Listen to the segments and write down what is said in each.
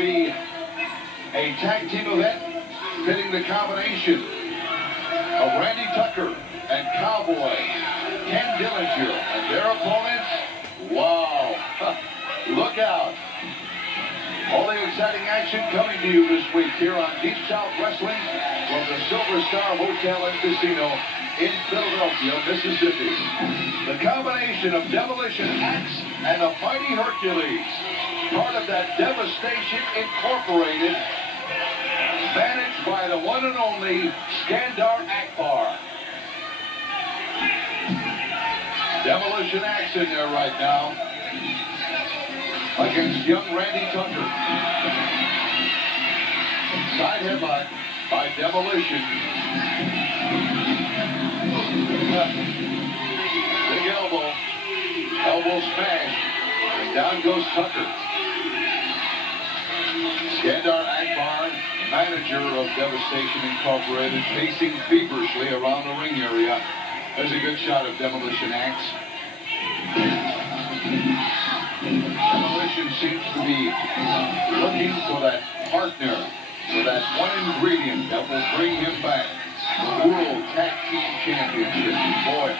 be a tag team event pitting the combination of Randy Tucker and Cowboy Ken Dillinger and their opponents. Wow, look out. All the exciting action coming to you this week here on Deep South Wrestling from the Superstar Hotel and Casino in Philadelphia, Mississippi. The combination of Demolition Ax and the Mighty Hercules, part of that Devastation Incorporated, managed by the one and only Skandar Akbar. Demolition Ax in there right now against young Randy Tucker. Side headlock by Demolition. Big elbow. Elbow smash. And down goes Tucker. Skandar Akbar, manager of Devastation Incorporated, pacing feverishly around the ring area. There's a good shot of Demolition Ax. Demolition seems to be looking for that partner, for that one ingredient that will bring him back. The World Tag Team Championship. Boy,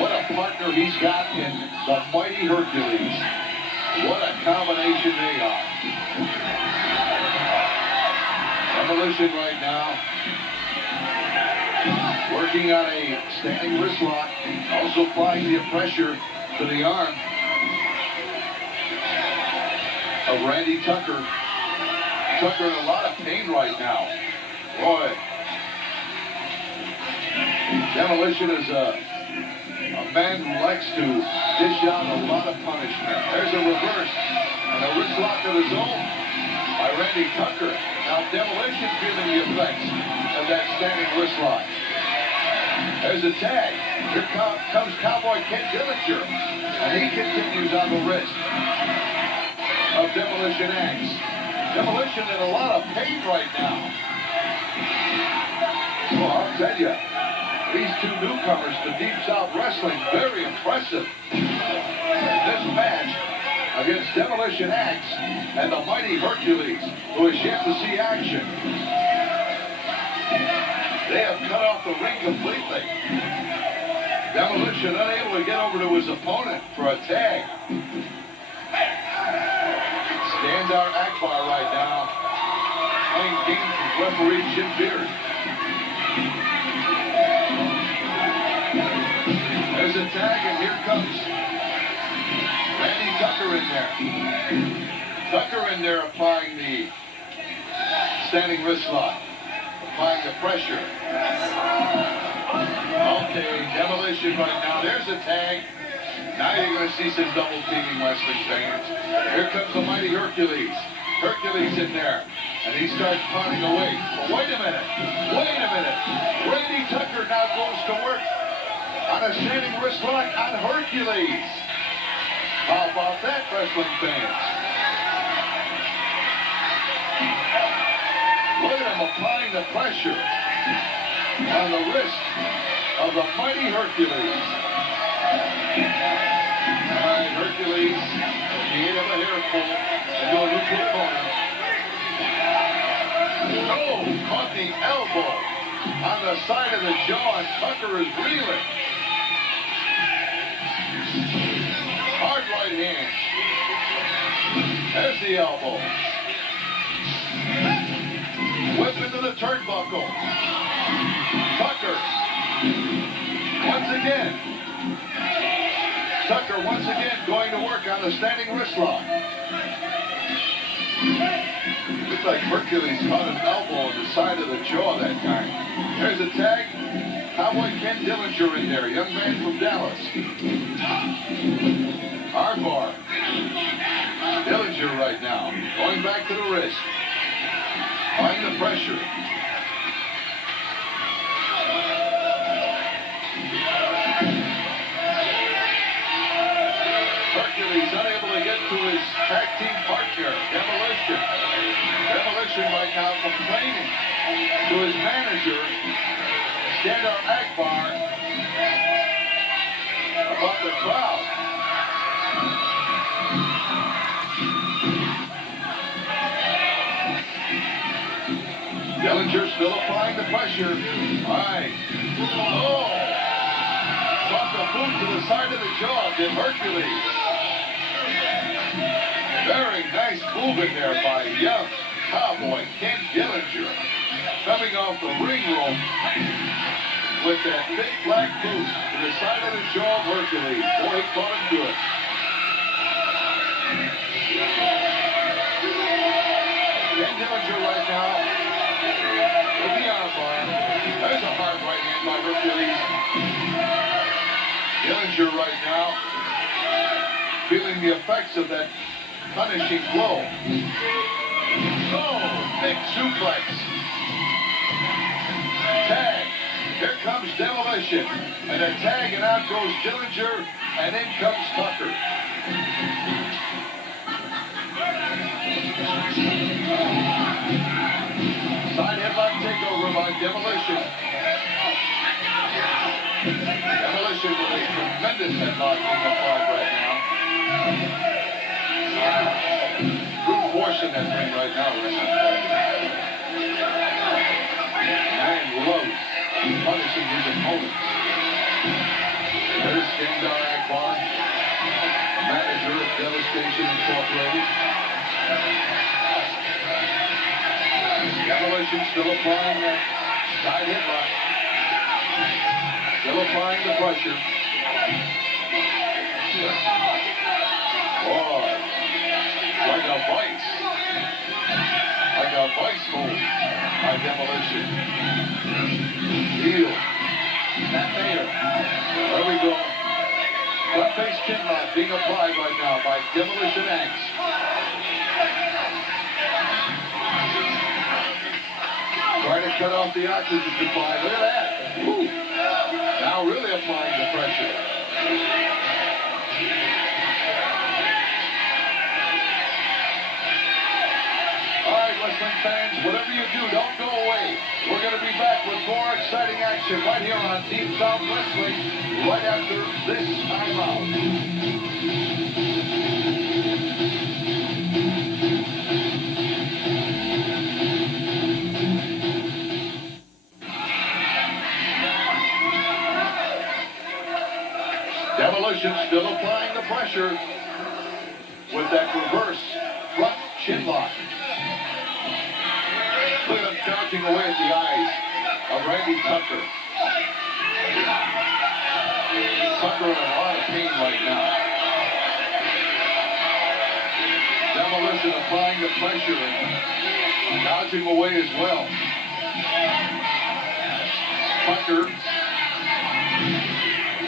what a partner he's got in the Mighty Hercules. What a combination they are. Demolition right now working on a standing wrist lock, also applying the pressure to the arm of Randy Tucker. Tucker in a lot of pain right now. Boy, Demolition is a man who likes to dish out a lot of punishment. There's a reverse and a wrist lock of his own by Randy Tucker. Now Demolition feeling the effects of that standing wrist lock. There's a tag. Here comes Cowboy Ken Dillinger, and he continues on the wrist of Demolition Ax. Demolition in a lot of pain right now. Well, I'll tell you, these two newcomers to Deep South Wrestling, very impressive. This match against Demolition Ax and the Mighty Hercules, who is yet to see action. They have cut off the ring completely. Demolition unable to get over to his opponent for a tag. Skandar Akbar right now playing games with referee Jim Beard. There's a tag, and here comes Randy Tucker in there. Tucker in there applying the standing wrist lock, applying the pressure. Okay, Demolition right now. There's a tag. Now you're going to see some double teaming wrestling fans. Here comes the Mighty Hercules. Hercules in there. And he starts pounding away. But wait a minute. Wait a minute. Randy Tucker now goes to work on a standing wrist lock on Hercules. How about that, wrestling fans? Look at him applying the pressure on the wrist of the Mighty Hercules. All right, Hercules, the end of a hair pull into a neutral corner. Oh, caught the elbow on the side of the jaw, and Tucker is reeling. Hard right hand. There's the elbow. Whip into the turnbuckle. Tucker. Once again. Tucker once again going to work on the standing wrist lock. Looks like Hercules caught an elbow on the side of the jaw that time. There's a tag. Cowboy Ken Dillinger in there, young man from Dallas. Akbar. Dillinger right now, going back to the wrist. Applying the pressure. Hercules unable to get to his tag team partner, Demolition. Demolition right now complaining to his manager, Skandar Akbar, about the crowd. pressure. All right. Oh! Brought the boot to the side of the jaw, did Hercules. Very nice move in there by young cowboy Ken Dillinger. Coming off the ring rope with that big black boot to the side of the jaw of Hercules. Boy, he caught him good. Ken Dillinger right now with the armbar. There's a hard right hand by Hercules. Dillinger right now feeling the effects of that punishing blow. Oh, big suplex. Tag. Here comes Demolition. And a tag, and out goes Dillinger, and in comes Tucker. Side headlock takeover by Demolition. Demolition with a tremendous headlock being applied right now. Brute force in that ring right now, man loves punishing his opponents. There's Skandar Akbar, manager of Devastation Incorporated. Demolition still applying that side headlock. Still applying the pressure. Boy, like a vice. Like a vice hold by Demolition. Heel. Not there. There we go. Front face chin lock being applied right now by Demolition Ax. Trying to cut off the oxygen supply. Look at that. Woo. Now really applying the pressure. All right, wrestling fans, whatever you do, don't go away. We're going to be back with more exciting action right here on Deep South Wrestling right after this timeout. Demolition still applying the pressure with that reverse front chin lock. Look at him gouging away at the eyes of Randy Tucker. Tucker in a lot of pain right now. Demolition applying the pressure and gouging away as well. Tucker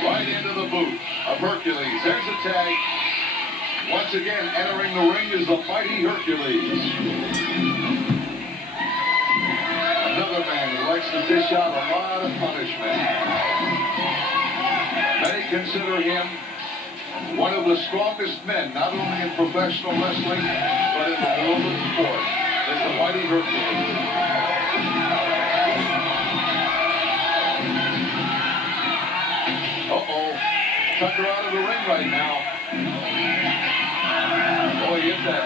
right into the boot of Hercules. There's a tag. Once again, entering the ring is the mighty Hercules. Another man who likes to dish out a lot of punishment. Many consider him one of the strongest men, not only in professional wrestling, but in the world of sport. Is the mighty Hercules. Uh-oh. Tucker out of the ring right now. Oh, he hit that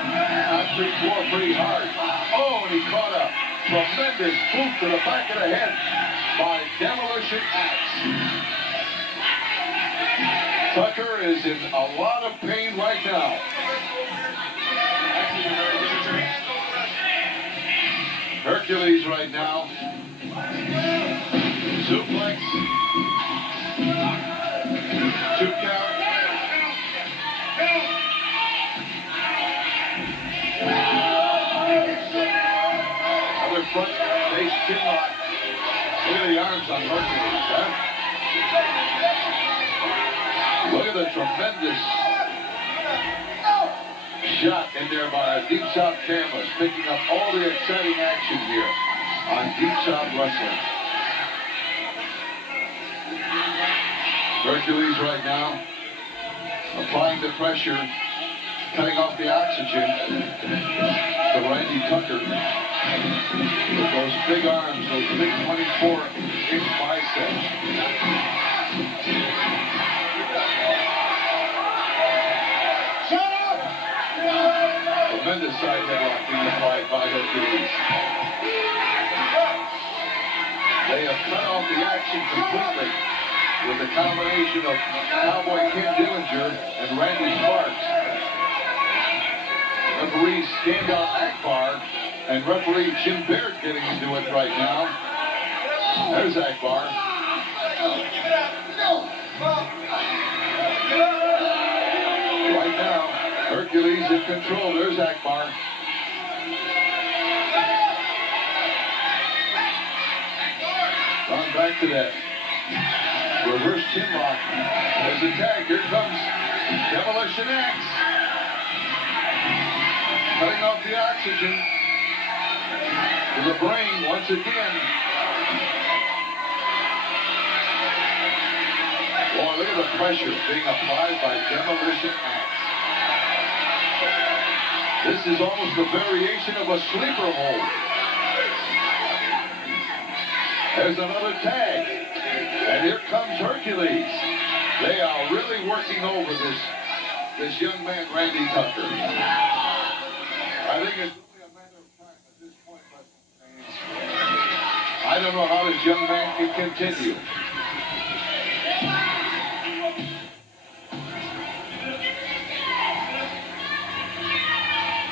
concrete floor pretty hard. Oh, and he caught a tremendous boot to the back of the head by Demolition Ax. Tucker is in a lot of pain right now. Hercules right now. Suplex. 2 count. Another front face chin lock. Look at the arms on Hercules, huh? Look at the tremendous shot in there by our Deep South cameras, picking up all the exciting action here on Deep South Wrestling. Hercules right now applying the pressure, cutting off the oxygen to Randy Tucker with those big arms, those big 24-inch biceps. Shut up! Tremendous side headlock being applied by Hercules. cut off the action completely with the combination of Cowboy Ken Dillinger and Randy Sparks. Referee Skandar Akbar and referee Jim Baird getting into it right now. There's Akbar. Right now, Hercules in control. There's Akbar. Gone back to that reverse chin lock. There's a tag. Here comes Demolition Ax. Cutting off the oxygen to the brain once again. Boy, look at the pressure being applied by Demolition Ax. This is almost a variation of a sleeper hold. There's another tag. And here comes Hercules. They are really working over this young man, Randy Tucker. I think it's only a matter of time at this point, but I don't know how this young man can continue.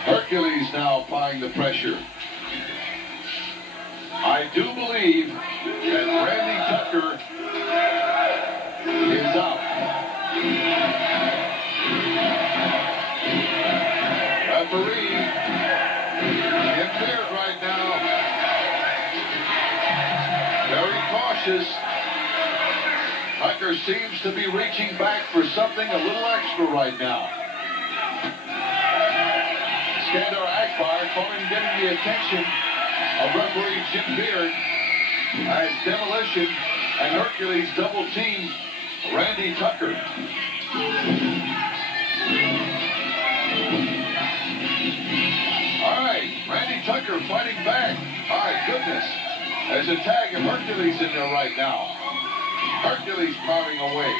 Hercules now applying the pressure. I do believe that Randy Tucker is out. Referee impaired right now. Very cautious. Tucker seems to be reaching back for something a little extra right now. Skandar Akbar calling, getting the attention of referee Jim Beard as Demolition and Hercules double team Randy Tucker. All right, Randy Tucker fighting back. My goodness. There's a tag of Hercules in there right now. Hercules pounding away.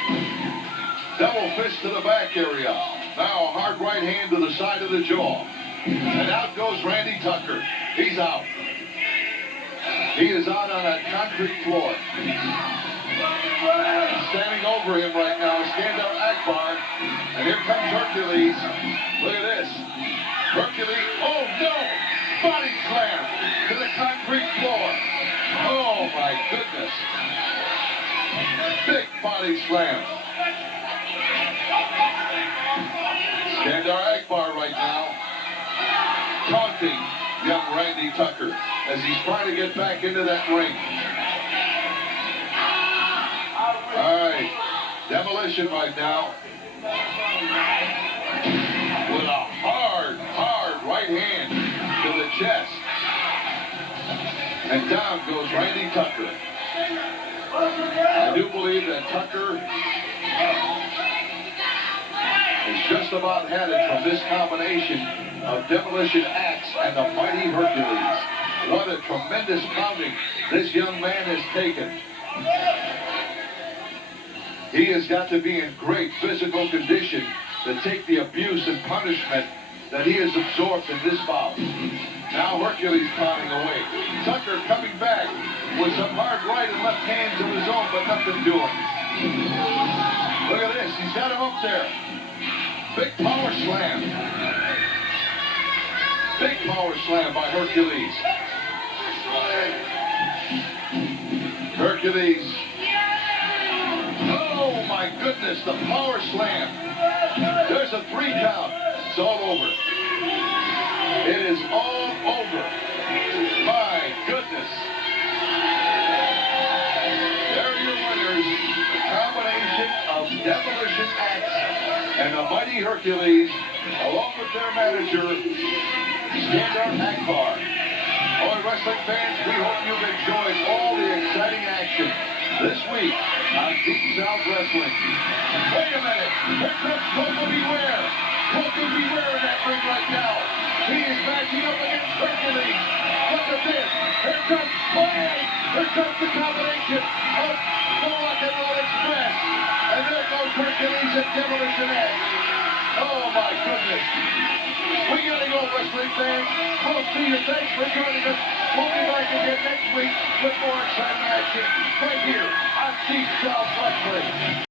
Double fist to the back area. Now a hard right hand to the side of the jaw. And out goes Randy Tucker. He's out. He is out on that concrete floor. Standing over him right now is Skandar Akbar. And here comes Hercules. Look at this. Hercules. Oh, no! Body slam to the concrete floor. Oh, my goodness. Big body slam. Skandar Akbar right now taunting young Randy Tucker as he's trying to get back into that ring. All right, Demolition right now with a hard right hand to the chest. And down goes Randy Tucker. I do believe that Tucker has just about had it from this combination of Demolition Ax and the mighty Hercules. What a tremendous pounding this young man has taken. He has got to be in great physical condition to take the abuse and punishment that he has absorbed in this bout. Now Hercules pounding away. Tucker coming back with some hard right and left hands of his own, but nothing doing. Look at this. He's got him up there. Big power slam. Big power slam by Hercules. Hercules. Oh, my goodness, the power slam. There's a 3 count. It's all over. It is all over. My goodness. There are your winners. The combination of Demolition Ax and the mighty Hercules, along with their manager, Skandar Akbar. All right, wrestling fans, we hope you've enjoyed all the exciting action this week on Deep South Wrestling. Wait a minute. Here comes Coco Beware. Coco Beware in that ring right now. He is matching up against Hercules. Look at this. Here comes, here comes the combination of the Rock and Roll Express. And there goes Hercules and Demolition Ax. Oh, my goodness. We gotta go, wrestling fans. We'll see you. Thanks for joining us. We'll be back again next week with more exciting action. Demolition right here on C-South Wrestling.